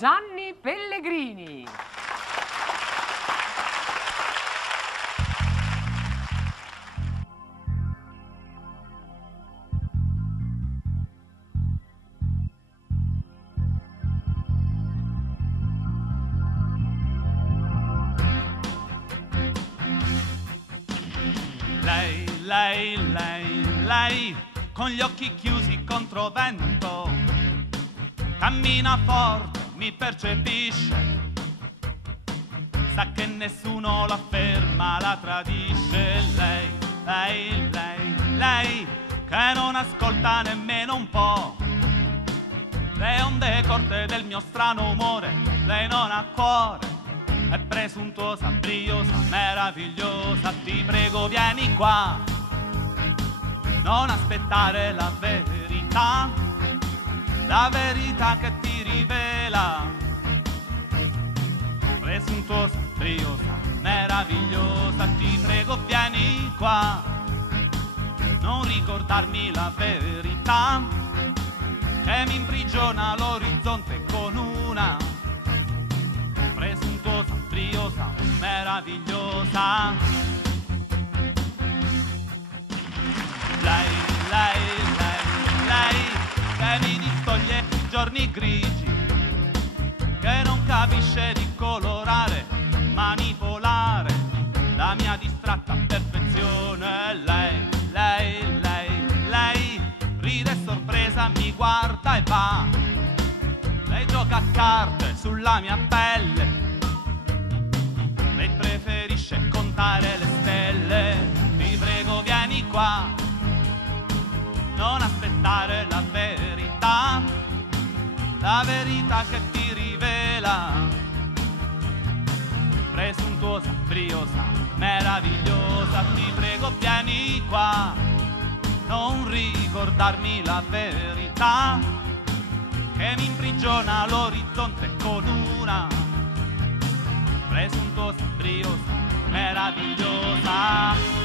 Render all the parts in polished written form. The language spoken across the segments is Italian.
Gianni Pellegrini. Lei, con gli occhi chiusi contro vento, cammina forte, mi percepisce, sa che nessuno la ferma, la tradisce. Lei, che non ascolta nemmeno un po' le onde corte del mio strano umore. Lei non ha cuore, è presuntuosa, briosa, meravigliosa. Ti prego, vieni qua, non aspettare la verità che ti rivela. Presuntuosa, briosa, meravigliosa. Ti prego, vieni qua, non ricordarmi la verità che mi imprigiona l'orizzonte con una presuntuosa, briosa, meravigliosa. Lei che mi distoglie i giorni grigi, che non capisce di colorare, manipolare la mia distratta perfezione. Lei ride sorpresa, mi guarda e va. Lei gioca a carte sulla mia pelle, lei preferisce contare le stelle. Ti prego, vieni qua, non aspettare la verità che ti rivela. Presuntuosa, briosa, meravigliosa. Ti prego, vieni qua, non ricordarmi la verità che mi imprigiona l'orizzonte con una presuntuosa, briosa, meravigliosa.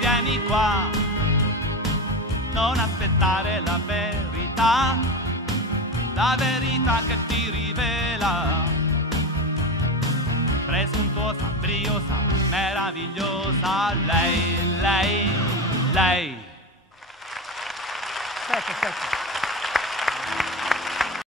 Vieni qua, non aspettare la verità che ti rivela. Presuntuosa, briosa, meravigliosa. Lei. Aspetta.